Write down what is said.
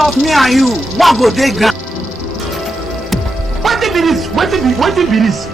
of me and you, what go dey ground? Wetin be this?